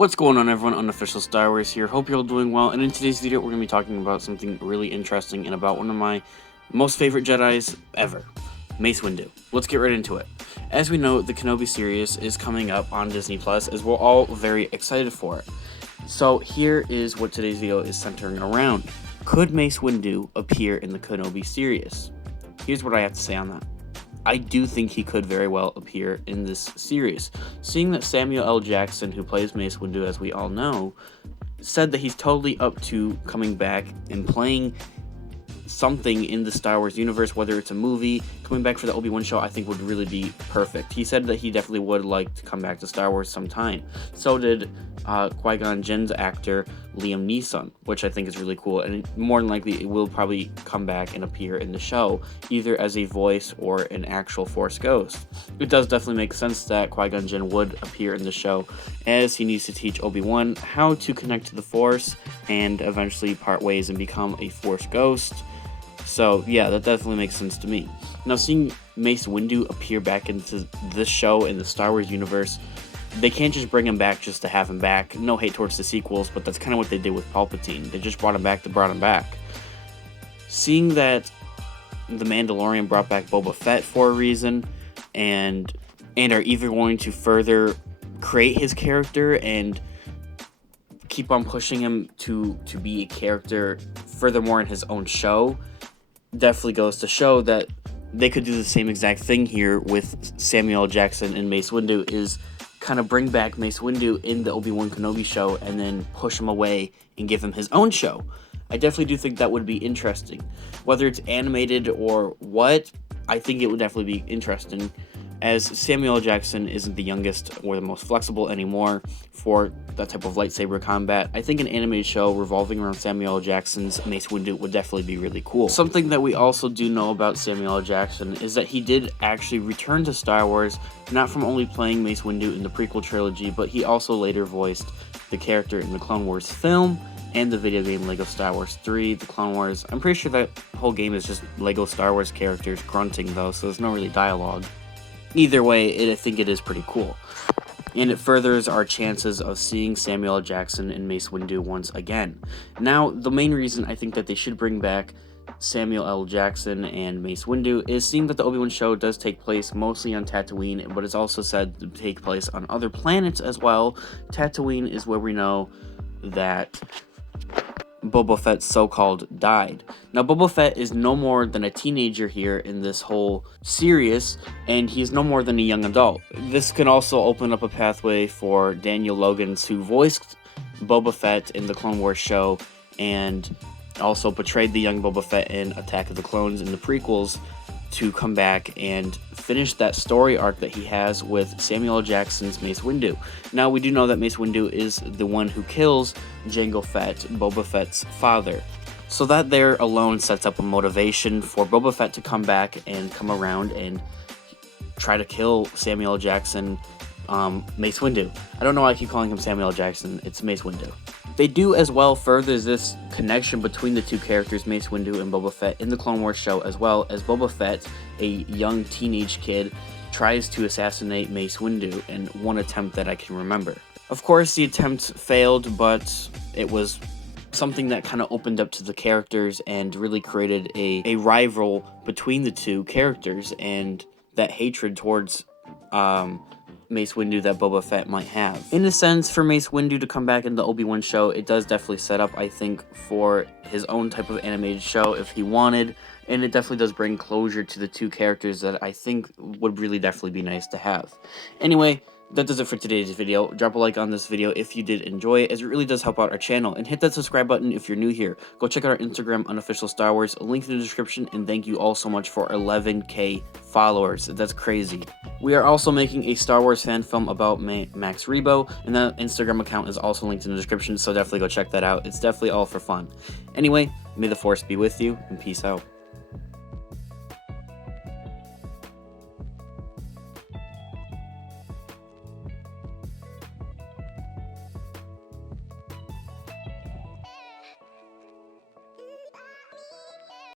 What's going on, everyone? Unofficial Star Wars here. Hope you're all doing well, and in today's video we're going to be talking about something really interesting and about one of my most favorite Jedis ever, Mace Windu. Let's get right into it. As we know, the Kenobi series is coming up on Disney Plus, as we're all very excited for it. So here is what today's video is centering around. Could Mace Windu appear in the Kenobi series? Here's what I have to say on that. I do think he could very well appear in this series. Seeing that Samuel L. Jackson, who plays Mace Windu, as we all know, said that he's totally up to coming back and playing something in the Star Wars universe, whether it's a movie, coming back for the Obi-Wan show, I think would really be perfect. He said that he definitely would like to come back to Star Wars sometime. So did Qui-Gon Jinn's actor, Liam Neeson, which I think is really cool, and more than likely it will probably come back and appear in the show, either as a voice or an actual Force ghost. It does definitely make sense that Qui-Gon Jinn would appear in the show, as he needs to teach Obi-Wan how to connect to the Force and eventually part ways and become a Force ghost. So yeah, that definitely makes sense to me. Now, seeing Mace Windu appear back into this show in the Star Wars universe, they can't just bring him back just to have him back. No hate towards the sequels, but that's kind of what they did with Palpatine. They just brought him back to brought him back. Seeing that The Mandalorian brought back Boba Fett for a reason, and are either going to further create his character and keep on pushing him to be a character furthermore in his own show, definitely goes to show that they could do the same exact thing here with Samuel L. Jackson and Mace Windu, is kind of bring back Mace Windu in the Obi-Wan Kenobi show and then push him away and give him his own show. I definitely do think that would be interesting. Whether it's animated or what, I think it would definitely be interesting, as Samuel L. Jackson isn't the youngest or the most flexible anymore for that type of lightsaber combat. I think an animated show revolving around Samuel L. Jackson's Mace Windu would definitely be really cool. Something that we also do know about Samuel L. Jackson is that he did actually return to Star Wars, not from only playing Mace Windu in the prequel trilogy, but he also later voiced the character in the Clone Wars film and the video game LEGO Star Wars 3, The Clone Wars. I'm pretty sure that whole game is just LEGO Star Wars characters grunting though, so there's no really dialogue. Either way, I think it is pretty cool. And it furthers our chances of seeing Samuel L. Jackson and Mace Windu once again. Now, the main reason I think that they should bring back Samuel L. Jackson and Mace Windu is seeing that the Obi-Wan show does take place mostly on Tatooine, but it's also said to take place on other planets as well. Tatooine is where we know that Boba Fett so-called died. Now, Boba Fett is no more than a teenager here in this whole series, and he's no more than a young adult. This can also open up a pathway for Daniel Logan, who voiced Boba Fett in the Clone Wars show and also portrayed the young Boba Fett in Attack of the Clones in the prequels, to come back and finish that story arc that he has with Samuel L. Jackson's Mace Windu. Now, we do know that Mace Windu is the one who kills Jango Fett, Boba Fett's father. So that there alone sets up a motivation for Boba Fett to come back and come around and try to kill Samuel L. Jackson, Mace Windu. I don't know why I keep calling him Samuel L. Jackson, it's Mace Windu. They do as well further this connection between the two characters, Mace Windu and Boba Fett, in the Clone Wars show, as well as Boba Fett, a young teenage kid, tries to assassinate Mace Windu in one attempt that I can remember. Of course, the attempt failed, but it was something that kind of opened up to the characters and really created a rival between the two characters, and that hatred towards Mace Windu that Boba Fett might have. In a sense, for Mace Windu to come back in the Obi-Wan show, it does definitely set up, I think, for his own type of animated show if he wanted, and it definitely does bring closure to the two characters that I think would really definitely be nice to have. Anyway, that does it for today's video. Drop a like on this video if you did enjoy it, as it really does help out our channel, and hit that subscribe button if you're new here. Go check out our Instagram, Unofficial Star Wars, link in the description, and thank you all so much for 11K followers. That's crazy. We are also making a Star Wars fan film about Max Rebo, and that Instagram account is also linked in the description, so definitely go check that out. It's definitely all for fun. Anyway, may the Force be with you, and peace out.